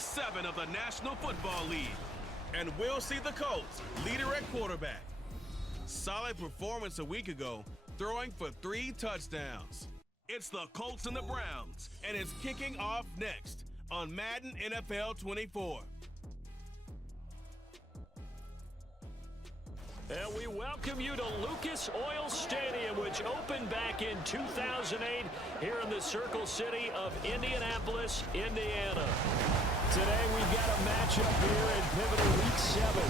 Week 7 of the National Football League. And we'll see the Colts, leader at quarterback. Solid performance a week ago, throwing for 3 touchdowns. It's the Colts and the Browns, and it's kicking off next on Madden NFL 24. And we welcome you to Lucas Oil Stadium, which opened back in 2008 here in the Circle City of Indianapolis, Indiana. Today we've got a matchup here in pivotal Week 7,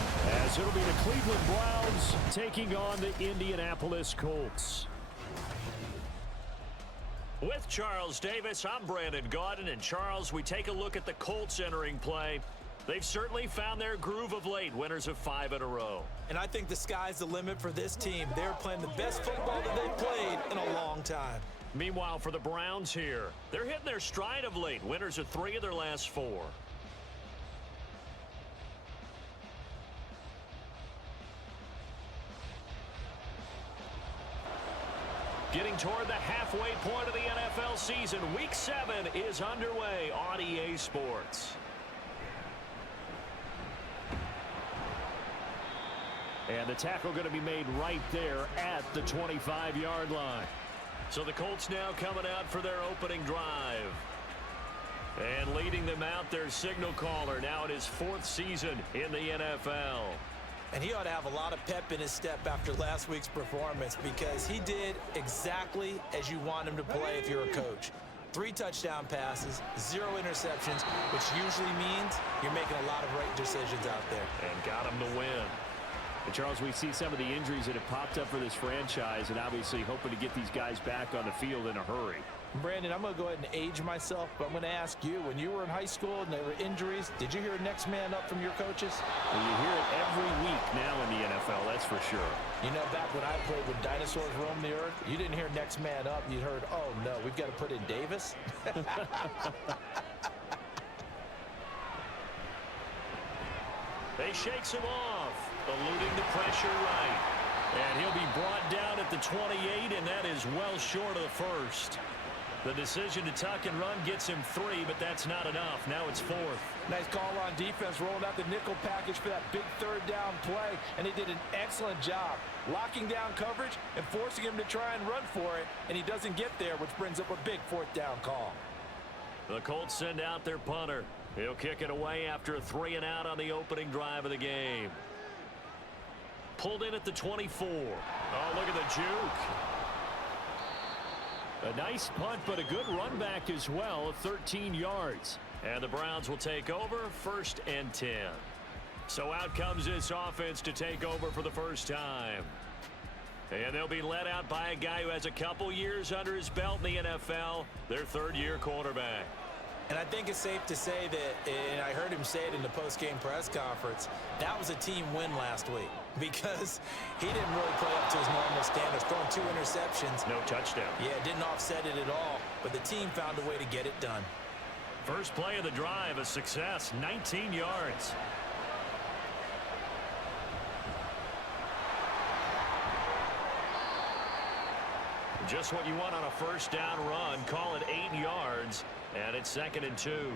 as it'll be the Cleveland Browns taking on the Indianapolis Colts. With Charles Davis, I'm Brandon Gaudin, and Charles, we take a look at the Colts entering play. They've certainly found their groove of late, winners of 5 in a row. And I think the sky's the limit for this team. They're playing the best football that they've played in a long time. Meanwhile, for the Browns here, they're hitting their stride of late, winners of 3 of their last 4. Getting toward the halfway point of the NFL season, Week 7 is underway on EA Sports. And the tackle going to be made right there at the 25-yard line. So the Colts now coming out for their opening drive. And leading them out, their signal caller, now in his 4th season in the NFL. And he ought to have a lot of pep in his step after last week's performance, because he did exactly as you want him to play if you're a coach. 3 touchdown passes, 0 interceptions, which usually means you're making a lot of right decisions out there. And got him to win. And Charles, we see some of the injuries that have popped up for this franchise, and obviously hoping to get these guys back on the field in a hurry. Brandon, I'm going to go ahead and age myself, but I'm going to ask you, when you were in high school and there were injuries, did you hear next man up from your coaches? Well, you hear it every week now in the NFL, that's for sure. You know, back when I played when dinosaurs roamed the earth, you didn't hear next man up. You heard, oh, no, we've got to put in Davis. They shakes him off, eluding the pressure right. And he'll be brought down at the 28, and that is well short of the first. The decision to tuck and run gets him 3, but that's not enough. Now it's 4th. Nice call on defense, rolling out the nickel package for that big 3rd down play, and he did an excellent job locking down coverage and forcing him to try and run for it, and he doesn't get there, which brings up a big 4th down call. The Colts send out their punter. He'll kick it away after a 3 and out on the opening drive of the game. Pulled in at the 24. Oh, look at the juke. A nice punt, but a good run back as well, 13 yards. And the Browns will take over, 1st and 10. So out comes this offense to take over for the first time. And they'll be led out by a guy who has a couple years under his belt in the NFL, their 3rd-year quarterback. And I think it's safe to say that, and I heard him say it in the post-game press conference, that was a team win last week, because he didn't really play up to his normal standards, throwing 2 interceptions. No touchdown. Yeah, didn't offset it at all, but the team found a way to get it done. First play of the drive, a success, 19 yards. Just what you want on a 1st down run. Call it 8 yards, and it's 2nd and 2.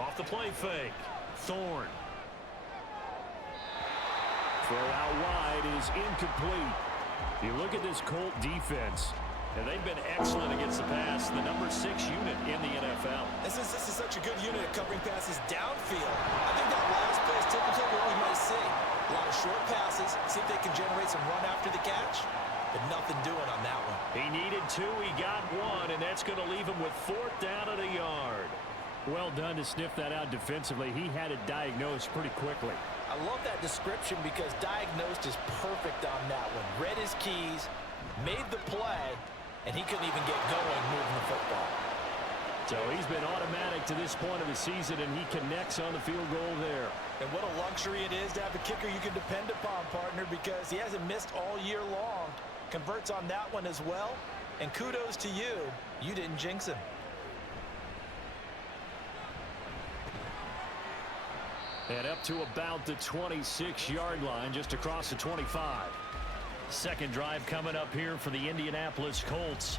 Off the play fake, Thorne. Throw out wide is incomplete. You look at this Colt defense, and they've been excellent against the pass, the number 6 unit in the NFL. This is such a good unit at covering passes downfield. I think that last play is typically what we might see. A lot of short passes, see if they can generate some run after the catch, but nothing doing on that one. He needed 2, he got 1, and that's going to leave him with 4th down at a yard. Well done to sniff that out defensively. He had it diagnosed pretty quickly. I love that description, because diagnosed is perfect on that one. Read his keys, made the play, and he couldn't even get going moving the football. So he's been automatic to this point of the season, and he connects on the field goal there. And what a luxury it is to have a kicker you can depend upon, partner, because he hasn't missed all year long. Converts on that one as well. And kudos to you. You didn't jinx him. And up to about the 26-yard line, just across the 25. Second drive coming up here for the Indianapolis Colts.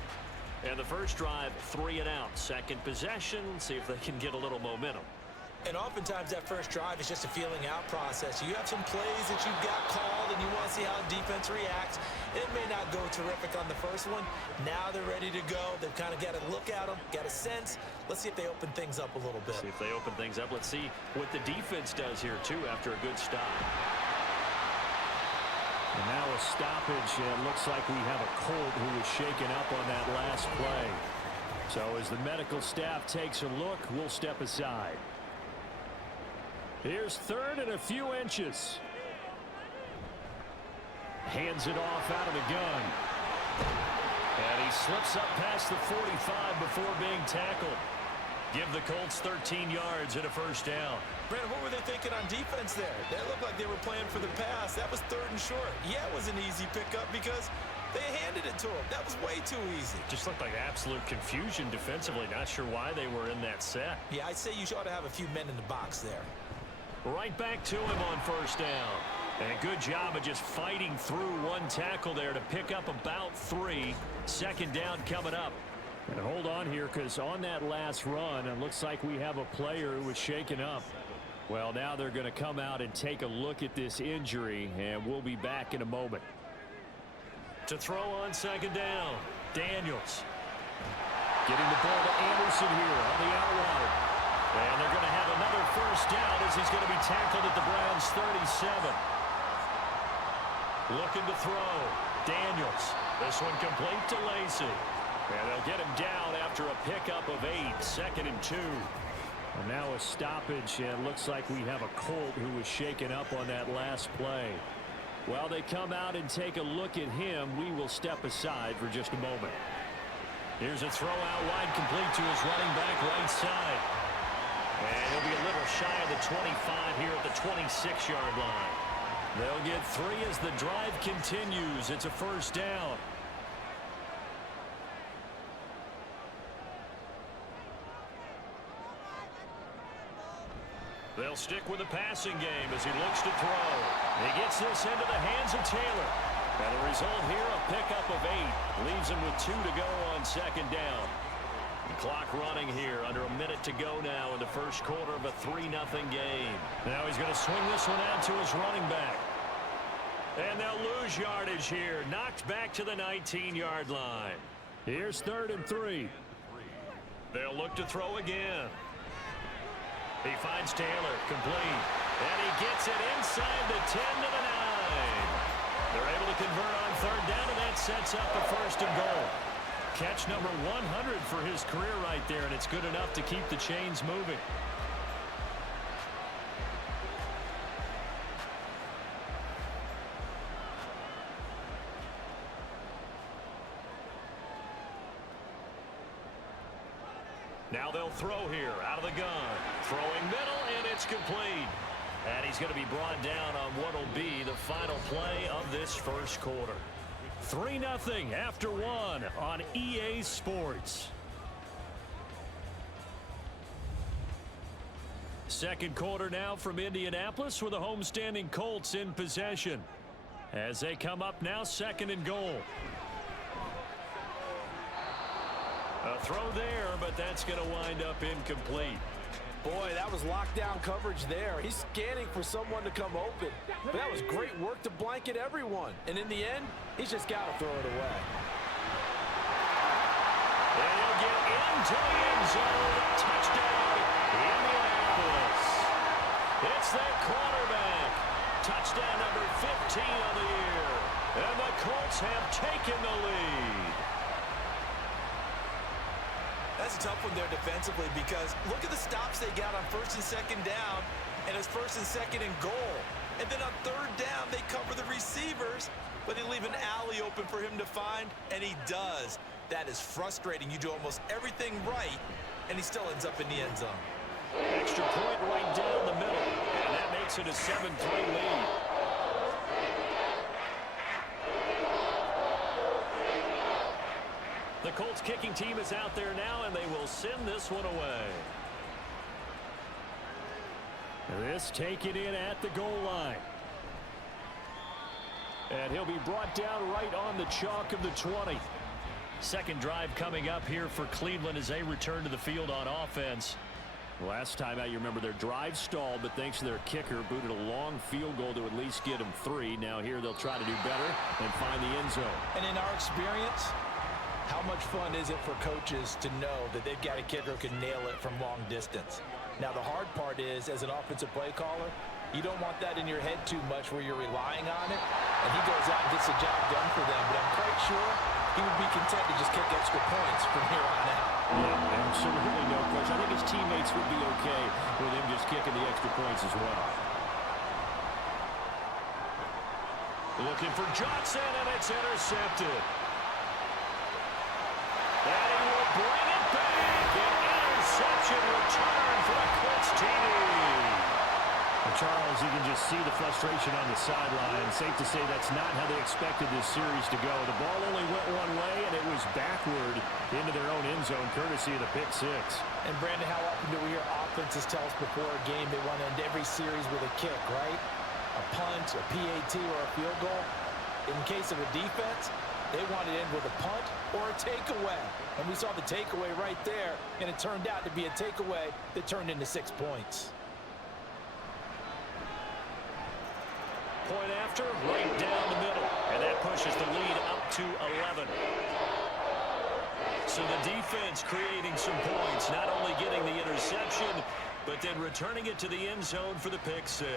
And the first drive, 3 and out. Second possession, see if they can get a little momentum. And oftentimes that first drive is just a feeling out process. You have some plays that you've got called and you want to see how defense reacts. It may not go terrific on the first one. Now they're ready to go. They've kind of got to look at them, got a sense. Let's see if they open things up a little bit. See if they open things up. Let's see what the defense does here, too, after a good stop. And now a stoppage, and it looks like we have a Colt who was shaken up on that last play. So as the medical staff takes a look, we'll step aside. Here's third and a few inches. Hands it off out of the gun. And he slips up past the 45 before being tackled. Give the Colts 13 yards and a first down. Brandon, what were they thinking on defense there? They looked like they were playing for the pass. That was third and short. Yeah, it was an easy pickup because they handed it to him. That was way too easy. Just looked like absolute confusion defensively. Not sure why they were in that set. Yeah, I'd say you ought to have a few men in the box there. Right back to him on first down. And a good job of just fighting through one tackle there to pick up about 3. Second down coming up. And hold on here, because on that last run, it looks like we have a player who was shaken up. Well, now they're going to come out and take a look at this injury, and we'll be back in a moment. To throw on second down, Daniels. Getting the ball to Anderson here on the out route. And they're going to have another first down as he's going to be tackled at the Browns' 37. Looking to throw. Daniels. This one complete to Lacey. And they'll get him down after a pickup of 8. Second and 2. And now a stoppage, and it looks like we have a Colt who was shaken up on that last play. While they come out and take a look at him, we will step aside for just a moment. Here's a throw out wide, complete to his running back right side. And he'll be a little shy of the 25 here at the 26-yard line. They'll get 3 as the drive continues. It's a first down. They'll stick with the passing game as he looks to throw. He gets this into the hands of Taylor. And the result here, a pickup of 8. Leaves him with 2 to go on second down. The clock running here, under a minute to go now in the first quarter of a 3-0 game. Now he's going to swing this one out to his running back. And they'll lose yardage here. Knocked back to the 19-yard line. Here's third and 3. They'll look to throw again. He finds Taylor, complete. And he gets it inside the 10 to the 9. They're able to convert on third down, and that sets up a first and goal. Catch number 100 for his career right there, and it's good enough to keep the chains moving. Now they'll throw here out of the gun. Throwing middle, and it's complete. And he's going to be brought down on what will be the final play of this first quarter. 3-0 after 1 on EA Sports. Second quarter now from Indianapolis with the homestanding Colts in possession. As they come up now, second and goal. A throw there, but that's going to wind up incomplete. Boy, that was lockdown coverage there. He's scanning for someone to come open. But that was great work to blanket everyone. And in the end, he's just got to throw it away. And he'll get into the end zone. Touchdown, Indianapolis. It's their quarterback. Touchdown number 15 on the year. And the Colts have taken the lead. That's a tough one there defensively because look at the stops they got on first and second down, and it's first and second and goal. And then on third down, they cover the receivers, but they leave an alley open for him to find, and he does. That is frustrating. You do almost everything right, and he still ends up in the end zone. Extra point right down the middle, and that makes it a 7-3 lead. The Colts kicking team is out there now, and they will send this one away. This taken in at the goal line. And he'll be brought down right on the chalk of the 20. Second drive coming up here for Cleveland as they return to the field on offense. Last time out, you remember their drive stalled, but thanks to their kicker, booted a long field goal to at least get them 3. Now here they'll try to do better and find the end zone. And in our experience, how much fun is it for coaches to know that they've got a kicker who can nail it from long distance? Now the hard part is, as an offensive play caller, you don't want that in your head too much where you're relying on it, and he goes out and gets the job done for them. But I'm quite sure he would be content to just kick extra points from here on out. Yeah, absolutely no question. I think his teammates would be okay with him just kicking the extra points as well. Looking for Johnson, and it's intercepted. And he will bring it back. An interception return for the Colts TD. Charles, you can just see the frustration on the sideline. Safe to say that's not how they expected this series to go. The ball only went one way, and it was backward into their own end zone, courtesy of the pick 6. And, Brandon, how often do we hear offenses tell us before a game they want to end every series with a kick, right? A punt, a PAT, or a field goal. In case of a defense, they want to end with a punt or a takeaway. And we saw the takeaway right there, and it turned out to be a takeaway that turned into 6 points. Point after, right down the middle. And that pushes the lead up to 11. So the defense creating some points, not only getting the interception, but then returning it to the end zone for the pick 6.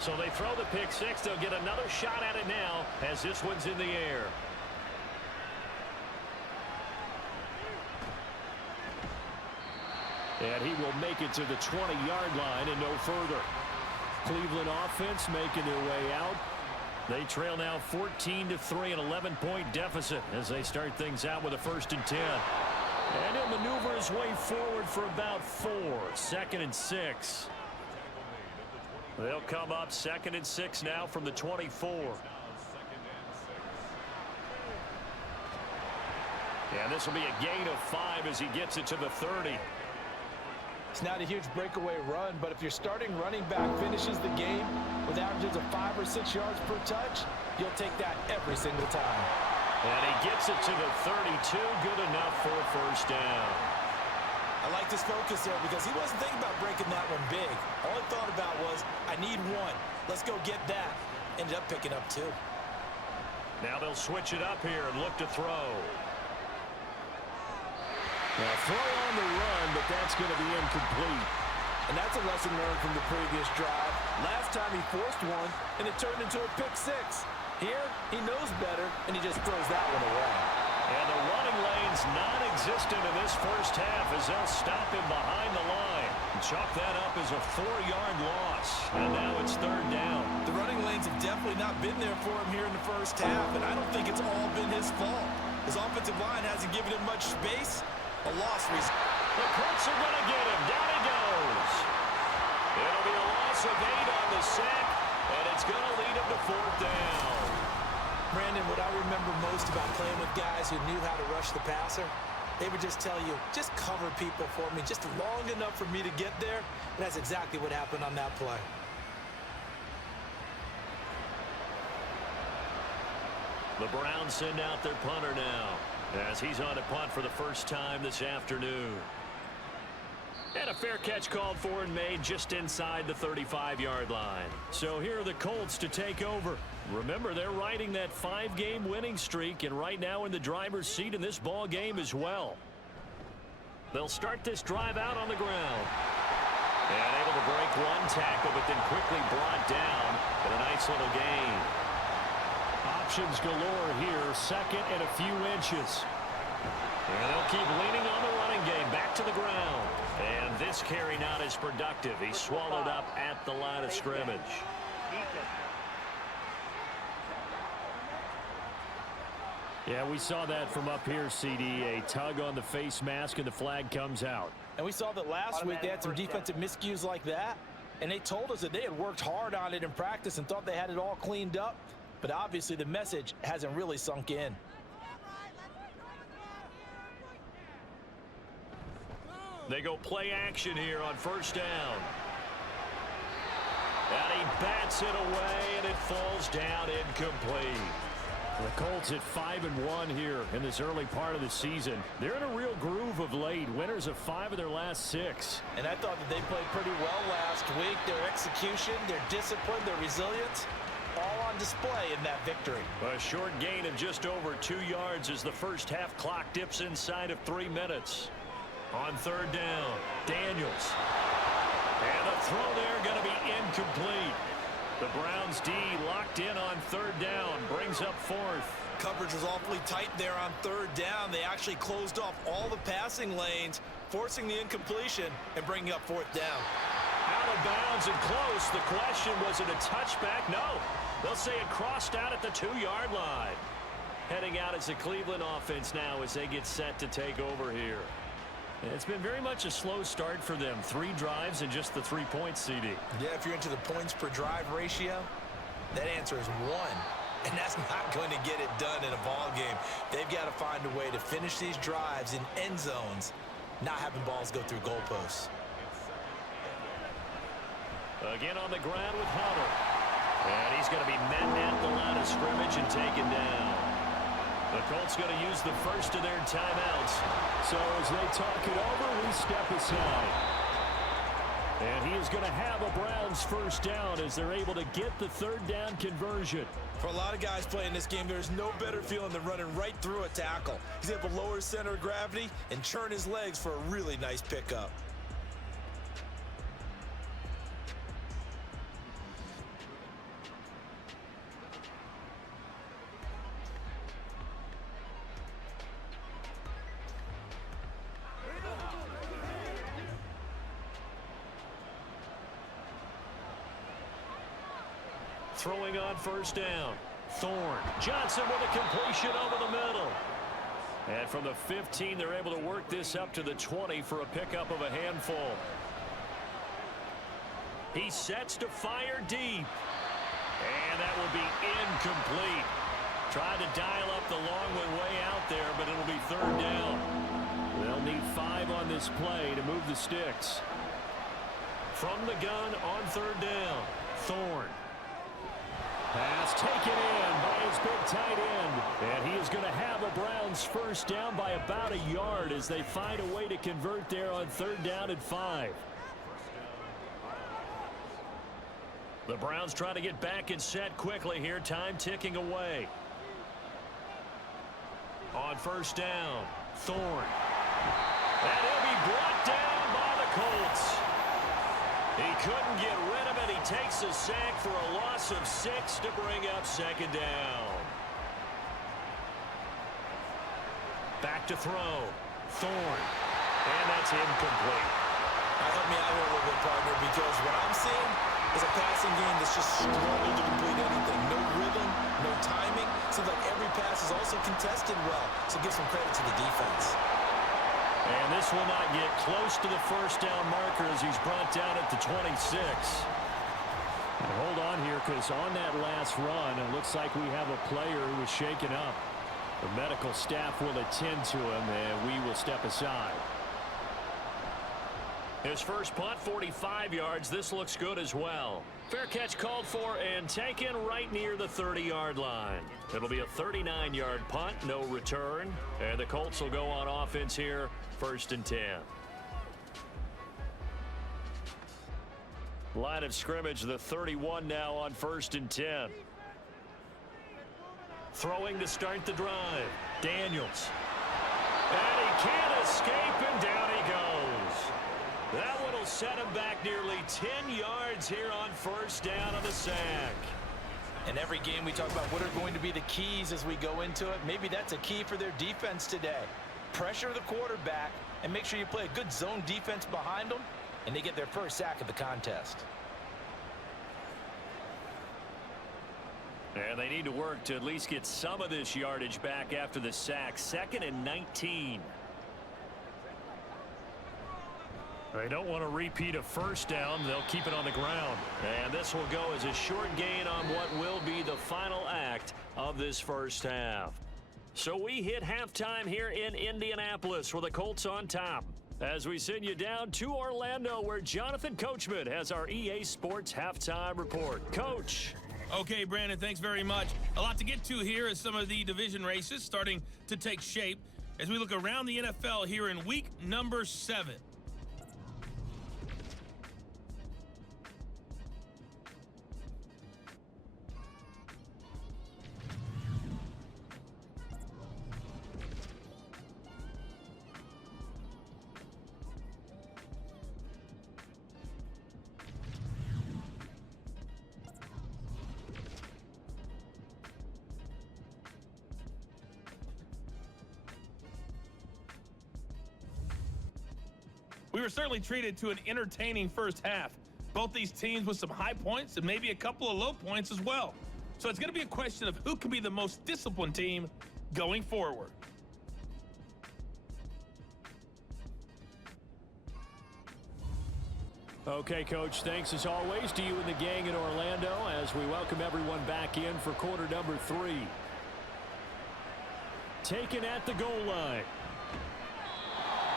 So they throw the pick 6. They'll get another shot at it now as this one's in the air. And he will make it to the 20-yard line and no further. Cleveland offense making their way out. They trail now 14-3, an 11-point deficit as they start things out with a 1st and 10. And he'll maneuver his way forward for about 4. 2nd and 6. They'll come up 2nd and 6 now from the 24. And this will be a gain of 5 as he gets it to the 30. It's not a huge breakaway run, but if your starting running back finishes the game with averages of 5 or 6 yards per touch, you'll take that every single time. And he gets it to the 32. Good enough for a 1st down. I like his focus there because he wasn't thinking about breaking that one big. All he thought about was, I need 1. Let's go get that. Ended up picking up 2. Now they'll switch it up here and look to throw. Now throw on the run, but that's going to be incomplete. And that's a lesson learned from the previous drive. Last time he forced one, and it turned into a pick 6. Here, he knows better, and he just throws that one away. And the running lane's non-existent in this 1st half as they'll stop him behind the line. Chalk that up as a 4-yard loss. And now it's 3rd down. The running lanes have definitely not been there for him here in the 1st half, and I don't think it's all been his fault. His offensive line hasn't given him much space. A loss result. The Colts are going to get him. Down he goes. It'll be a loss of 8 on the sack, and it's going to lead him to 4th down. Brandon, what I remember most about playing with guys who knew how to rush the passer, they would just tell you, just cover people for me, just long enough for me to get there. And that's exactly what happened on that play. The Browns send out their punter now as he's on to punt for the 1st time this afternoon. And a fair catch called for and made just inside the 35-yard line. So here are the Colts to take over. Remember, they're riding that 5-game winning streak, and right now in the driver's seat in this ball game as well. They'll start this drive out on the ground. And able to break one tackle, but then quickly brought down. But a nice little gain. Options galore here, 2nd and a few inches. And they'll keep leaning on the running game, back to the ground. And this carry not as productive. He's swallowed up at the line of scrimmage. Yeah, we saw that from up here, CD. A tug on the face mask, and the flag comes out. And we saw that last week they had some defensive miscues like that. And they told us that they had worked hard on it in practice and thought they had it all cleaned up. But obviously the message hasn't really sunk in. They go play action here on 1st down. And he bats it away, and it falls down incomplete. The Colts at 5-1 here in this early part of the season. They're in a real groove of late. Winners of 5 of their last 6. And I thought that they played pretty well last week. Their execution, their discipline, their resilience, all on display in that victory. A short gain of just over 2 yards as the first half clock dips inside of 3 minutes. On third down, Daniels. And the throw there going to be incomplete. The Browns D locked in on third down, brings up 4th. Coverage was awfully tight there on third down. They actually closed off all the passing lanes, forcing the incompletion and bringing up 4th down. Out of bounds and close. The question, was it a touchback? No. They'll say it crossed out at the 2-yard line. Heading out as the Cleveland offense now as they get set to take over here. It's been very much a slow start for them. 3 drives and just the 3 points, CD. Yeah, if you're into the points per drive ratio, that answer is 1. And that's not going to get it done in a ball game. They've got to find a way to finish these drives in end zones, not having balls go through goalposts. Again on the ground with Hubbard. And he's going to be met at the line of scrimmage and taken down. The Colts going to use the first of their timeouts. So as they talk it over, we step aside. And he is going to have a Browns first down as they're able to get the third down conversion. For a lot of guys playing this game, there's no better feeling than running right through a tackle. He's able to lower his center of gravity and churn his legs for a really nice pickup. Throwing on first down. Thorne. Johnson with a completion over the middle. And from the 15, they're able to work this up to the 20 for a pickup of a handful. He sets to fire deep. And that will be incomplete. Tried to dial up the long one way out there, but it'll be third down. They'll need 5 on this play to move the sticks. From the gun on third down. Thorne. Pass taken in by his big tight end. And he is going to have a Browns first down by about a yard as they find a way to convert there on third down and 5. The Browns trying to get back and set quickly here. Time ticking away. On first down, Thorne. And he'll be brought down by the Colts. He couldn't get rid of it. He takes a sack for a loss of 6 to bring up second down. Back to throw. Thorne. And that's incomplete. Help me out here a little bit, partner, because what I'm seeing is a passing game that's just struggling to complete anything. No rhythm, no timing. Seems like every pass is also contested well, so give some credit to the defense. And this will not get close to the first down marker as he's brought down at the 26. And hold on here, because on that last run, it looks like we have a player who was shaken up. The medical staff will attend to him, and we will step aside. His first punt, 45 yards. This looks good as well. Fair catch called for and taken right near the 30-yard line. It'll be a 39-yard punt, no return. And the Colts will go on offense here, 1st and 10. Line of scrimmage, the 31 now on 1st and 10. Throwing to start the drive. Daniels. And he can't escape, and down he goes. That one will set him back nearly 10 yards here on first down on the sack. In every game we talk about what are going to be the keys as we go into it. Maybe that's a key for their defense today. Pressure the quarterback and make sure you play a good zone defense behind them, and they get their first sack of the contest. And they need to work to at least get some of this yardage back after the sack. 2nd and 19. They don't want to repeat a first down. They'll keep it on the ground. And this will go as a short gain on what will be the final act of this first half. So we hit halftime here in Indianapolis with the Colts on top. As we send you down to Orlando, where Jonathan Coachman has our EA Sports halftime report. Coach. Okay, Brandon, thanks very much. A lot to get to here as some of the division races starting to take shape as we look around the NFL here in week number 7. We were certainly treated to an entertaining first half. Both these teams with some high points and maybe a couple of low points as well. So it's going to be a question of who can be the most disciplined team going forward. Okay, Coach, thanks as always to you and the gang in Orlando as we welcome everyone back in for quarter number 3. Taken at the goal line.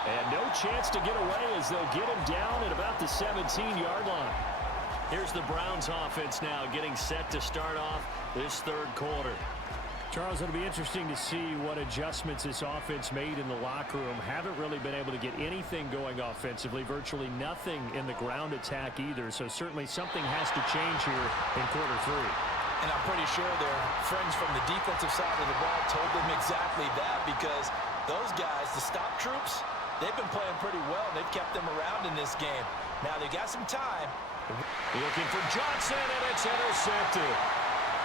And no chance to get away as they'll get him down at about the 17-yard line. Here's the Browns offense now getting set to start off this third quarter. Charles, it'll be interesting to see what adjustments this offense made in the locker room. Haven't really been able to get anything going offensively, virtually nothing in the ground attack either. So certainly something has to change here in quarter 3. And I'm pretty sure their friends from the defensive side of the ball told them exactly that, because those guys, the stop troops, they've been playing pretty well. They've kept them around in this game. Now they've got some time. Looking for Johnson, and it's intercepted.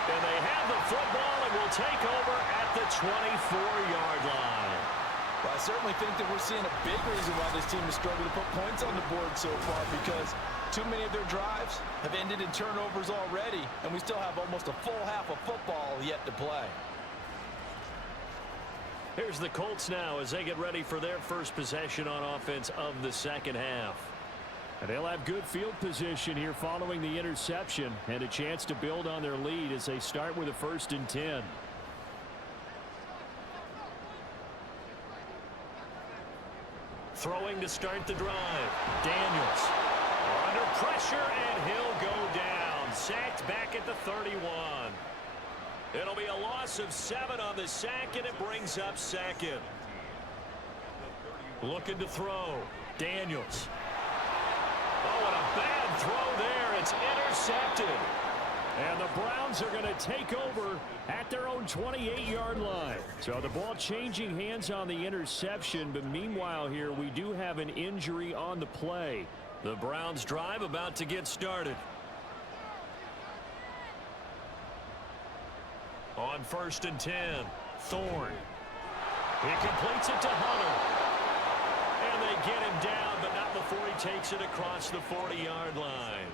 And they have the football and will take over at the 24-yard line. Well, I certainly think that we're seeing a big reason why this team has struggled to put points on the board so far, because too many of their drives have ended in turnovers already, and we still have almost a full half of football yet to play. Here's the Colts now as they get ready for their first possession on offense of the second half. And they'll have good field position here following the interception and a chance to build on their lead as they start with a 1st and 10. Throwing to start the drive. Daniels under pressure, and he'll go down. Sacked back at the 31. It'll be a loss of 7 on the sack, and it brings up 2nd. Looking to throw. Daniels. Oh, and a bad throw there. It's intercepted. And the Browns are going to take over at their own 28-yard line. So the ball changing hands on the interception, but meanwhile here we do have an injury on the play. The Browns drive about to get started. On 1st and 10, Thorne. He completes it to Hunter. And they get him down, but not before he takes it across the 40-yard line.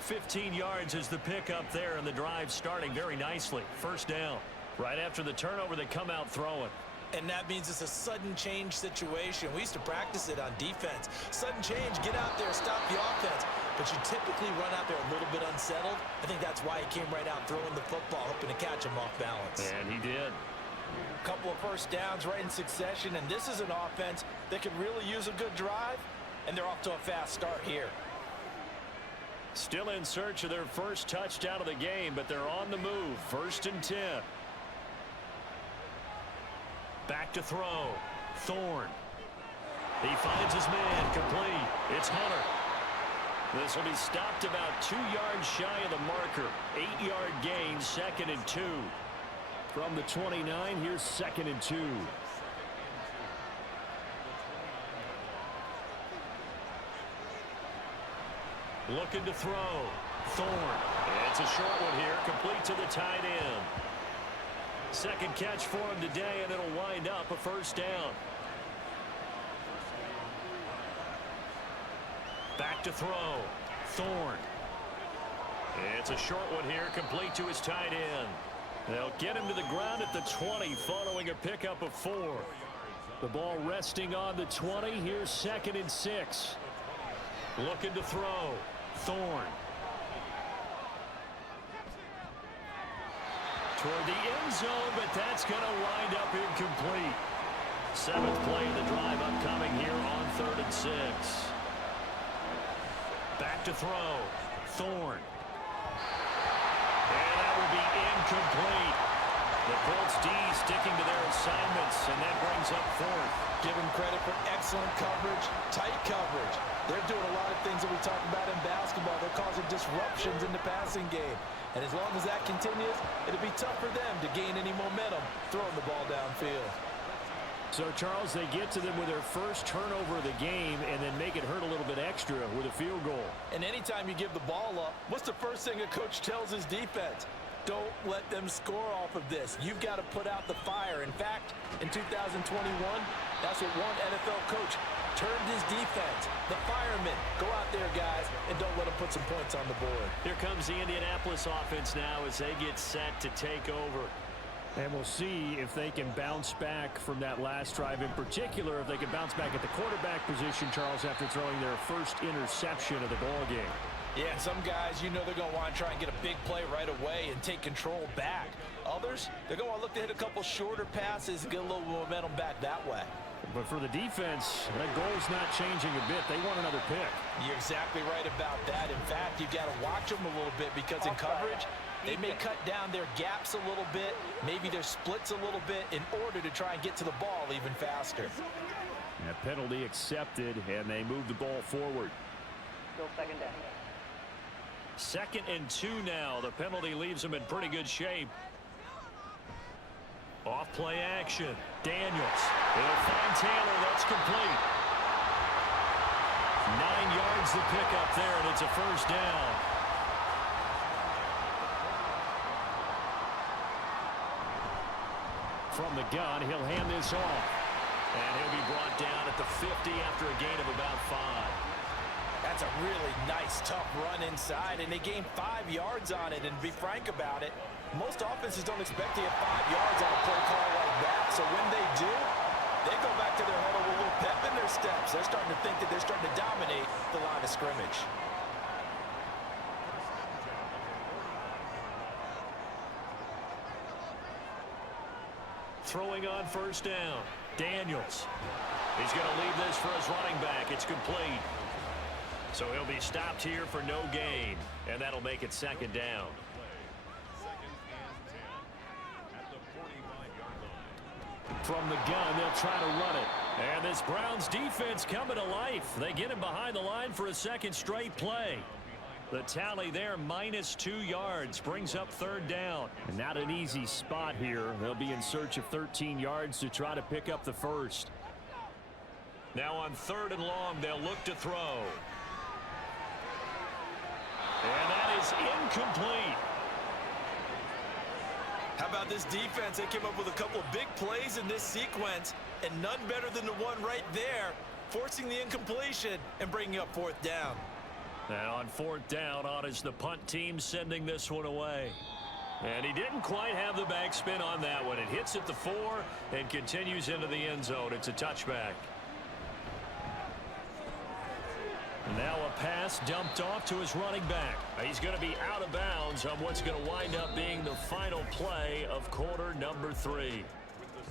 15 yards is the pickup there, and the drive starting very nicely. 1st down. Right after the turnover, they come out throwing. And that means it's a sudden change situation. We used to practice it on defense. Sudden change, get out there, stop the offense. But you typically run out there a little bit unsettled. I think that's why he came right out throwing the football, hoping to catch him off balance. And he did. A couple of 1st downs right in succession, and this is an offense that could really use a good drive, and they're off to a fast start here. Still in search of their first touchdown of the game, but they're on the move. 1st and 10. Back to throw. Thorne. He finds his man. Complete. It's Hunter. This will be stopped about 2 yards shy of the marker. 8-yard gain, 2nd and 2. From the 29, here's 2nd and 2. Looking to throw. Thorne. It's a short one here, complete to the tight end. 2nd catch for him today, and it'll wind up a 1st down. Back to throw. Thorne. It's a short one here, complete to his tight end. They'll get him to the ground at the 20 following a pickup of 4. The ball resting on the 20. Here's 2nd and 6. Looking to throw. Thorne. Toward the end zone, but that's going to wind up incomplete. 7th play of the drive upcoming here on 3rd and 6. Back to throw. Thorne. And to be incomplete. The Colts D sticking to their assignments, and that brings up fourth. Give them credit for excellent coverage, tight coverage. They're doing a lot of things that we talk about in basketball. They're causing disruptions in the passing game. And as long as that continues, it'll be tough for them to gain any momentum throwing the ball downfield. So, Charles, they get to them with their first turnover of the game and then make it hurt a little bit extra with a field goal. And anytime you give the ball up, what's the first thing a coach tells his defense? Don't let them score off of this. You've got to put out the fire. In fact, in 2021, that's what one NFL coach turned his defense. The firemen. Go out there, guys, and don't let them put some points on the board. Here comes the Indianapolis offense now as they get set to take over. And we'll see if they can bounce back from that last drive. In particular, if they can bounce back at the quarterback position, Charles, after throwing their first interception of the ball game. Yeah, some guys, you know they're going to want to try and get a big play right away and take control back. Others, they're going to want to look to hit a couple shorter passes and get a little momentum back that way. But for the defense, that goal's not changing a bit. They want another pick. You're exactly right about that. In fact, you've got to watch them a little bit because in coverage, they may cut down their gaps a little bit, maybe their splits a little bit in order to try and get to the ball even faster. A penalty accepted, and they move the ball forward. Still second down. 2nd and 2 now. The penalty leaves them in pretty good shape. Off play action. Daniels. He'll find Taylor. That's complete. 9 yards to pick up there, and it's a first down. From the gun, he'll hand this off. And he'll be brought down at the 50 after a gain of about 5. That's a really nice, tough run inside, and they gained 5 yards on it. And to be frank about it, most offenses don't expect to get 5 yards on a play call like that. So when they do, they go back to their huddle with a little pep in their steps. They're starting to think that they're starting to dominate the line of scrimmage. Throwing on first down. Daniels. He's going to leave this for his running back. It's complete. So he'll be stopped here for no gain, and that'll make it 2nd down. From the gun, they'll try to run it. And this Browns defense coming to life. They get him behind the line for a second straight play. The tally there, -2 yards, brings up 3rd down. And not an easy spot here. They'll be in search of 13 yards to try to pick up the first. Now on 3rd and long, they'll look to throw. And that is incomplete. How about this defense? They came up with a couple of big plays in this sequence, and none better than the one right there, forcing the incompletion and bringing up 4th down. Now on 4th down, on is the punt team sending this one away. And he didn't quite have the backspin on that one. It hits at the 4 and continues into the end zone. It's a touchback. Now a pass dumped off to his running back. He's going to be out of bounds on what's going to wind up being the final play of quarter number 3.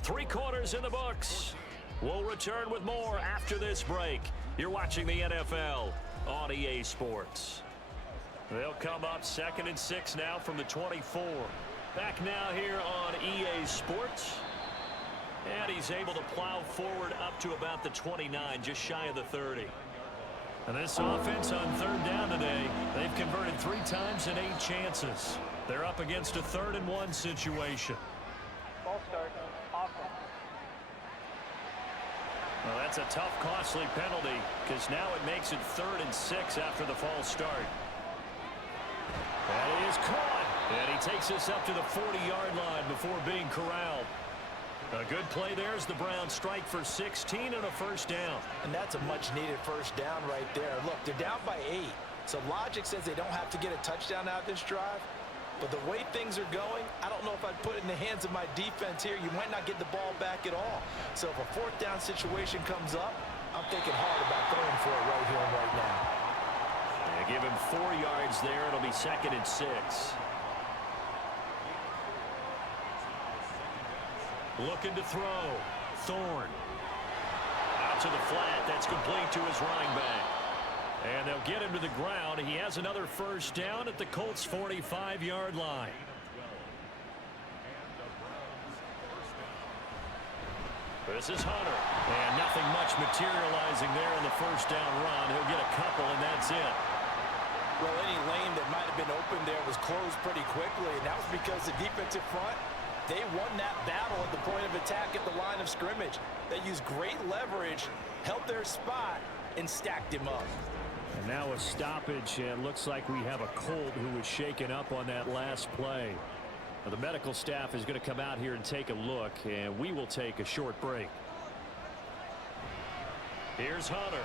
3 quarters in the books. We'll return with more after this break. You're watching the NFL on EA Sports. They'll come up 2nd and 6 now from the 24. Back now here on EA Sports. And he's able to plow forward up to about the 29, just shy of the 30. And this offense on 3rd down today, they've converted 3 times in 8 chances. They're up against a 3rd and 1 situation. Ball start. Awesome. Well, that's a tough, costly penalty because now it makes it 3rd and 6 after the false start. That is caught. And he takes this up to the 40-yard line before being corralled. A good play there as the Browns strike for 16 and a first down. And that's a much-needed first down right there. Look, they're down by 8. So logic says they don't have to get a touchdown out of this drive. But the way things are going, I don't know if I'd put it in the hands of my defense here. You might not get the ball back at all. So if a 4th down situation comes up, I'm thinking hard about going for it right here and right now. They give him 4 yards there. It'll be 2nd and 6. Looking to throw. Thorne. Out to the flat. That's complete to his running back. And they'll get him to the ground. He has another first down at the Colts' 45-yard line. This is Hunter. And nothing much materializing there in the first down run. He'll get a couple, and that's it. Well, any lane that might have been open there was closed pretty quickly, and that was because the defensive front, they won that battle at the point of attack at the line of scrimmage. They used great leverage, held their spot, and stacked him up. And now a stoppage, and looks like we have a Colt who was shaken up on that last play. Now, the medical staff is going to come out here and take a look, and we will take a short break. Here's Hunter.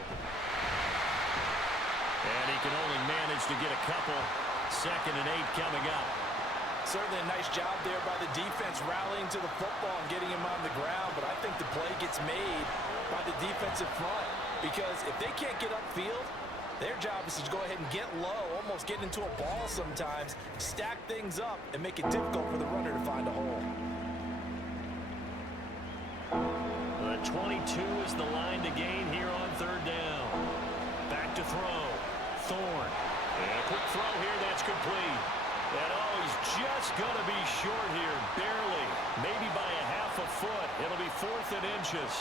And he can only manage to get a couple. 2nd and 8 coming up. Certainly a nice job there by the defense rallying to the football and getting him on the ground, but I think the play gets made by the defensive front because if they can't get upfield, their job is to go ahead and get low, almost get into a ball sometimes, stack things up, and make it difficult for the runner to find a hole. The 22 is the line to gain here on 3rd down. Back to throw. Thorne. And a quick throw here. That's complete. And oh, he's just going to be short here. Barely. Maybe by a half a foot. It'll be 4th and inches.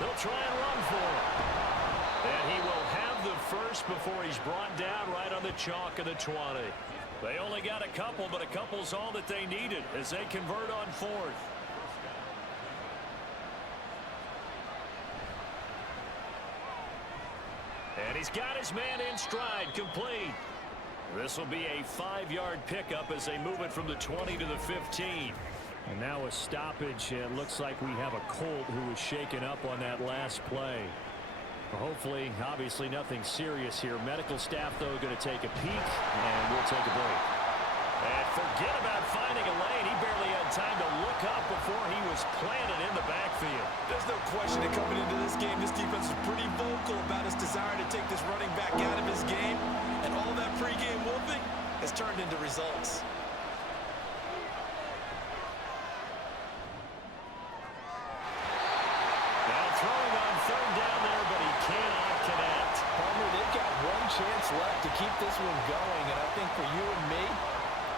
They'll try and run for him. And he will have the first before he's brought down right on the chalk of the 20. They only got a couple, but a couple's all that they needed as they convert on 4th. And he's got his man in stride, complete. This will be a 5-yard pickup as they move it from the 20 to the 15. And now a stoppage, and it looks like we have a Colt who was shaken up on that last play. Hopefully, obviously nothing serious here. Medical staff, though, going to take a peek, and we'll take a break. And forget about finding a lane. He barely had time to look up before he was planted in the backfield. There's no question that coming into this game, this defense is pretty vocal about its desire to take this running back out of his game, and all that pregame whooping has turned into results. Now throwing on 3rd down there, but he cannot connect. Palmer, they've got one chance left to keep this one going, and I think for you and me,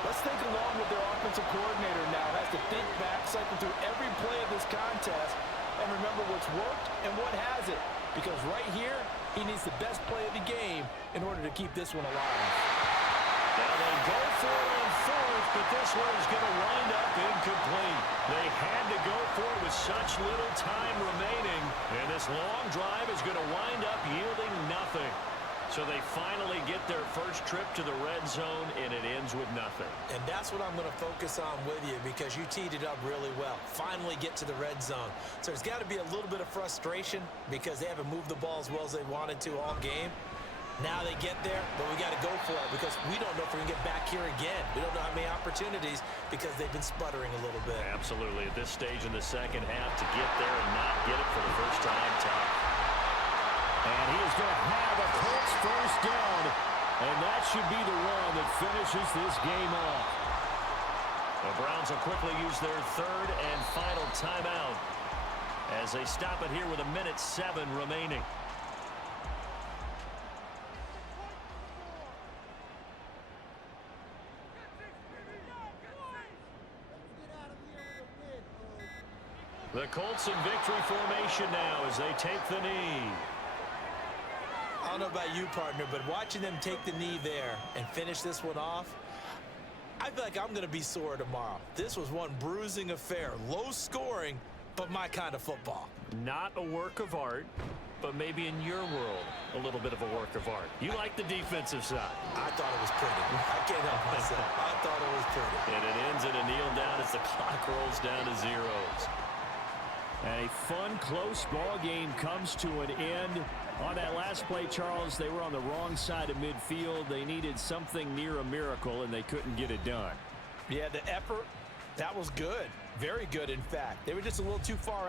let's think along with their offensive coordinator now. Has to think back, cycle through every play of this contest, and remember what's worked and what hasn't. Because right here, he needs the best play of the game in order to keep this one alive. Now they go for it on 4th, but this one is going to wind up incomplete. They had to go for it with such little time remaining, and this long drive is going to wind up yielding nothing. So they finally get their first trip to the red zone, and it ends with nothing. And that's what I'm going to focus on with you because you teed it up really well. Finally get to the red zone. So there's got to be a little bit of frustration because they haven't moved the ball as well as they wanted to all game. Now they get there, but we got to go for it because we don't know if we're going to get back here again. We don't know how many opportunities because they've been sputtering a little bit. Absolutely. At this stage in the second half, to get there and not get it for the first time, tough. And he is going to have a Colts first down, and that should be the one that finishes this game off. The Browns will quickly use their 3rd and final timeout as they stop it here with 1:07 remaining. The Colts in victory formation now as they take the knee. I don't know about you, partner, but watching them take the knee there and finish this one off, I feel like I'm going to be sore tomorrow. This was one bruising affair. Low scoring, but my kind of football. Not a work of art, but maybe in your world, a little bit of a work of art. You like the defensive side. I thought it was pretty. I can't help myself. I thought it was pretty. And it ends in a kneel down as the clock rolls down to zeros. And a fun, close ball game comes to an end. On that last play, Charles, they were on the wrong side of midfield. They needed something near a miracle, and they couldn't get it done. Yeah, the effort, that was good. Very good, in fact. They were just a little too far out.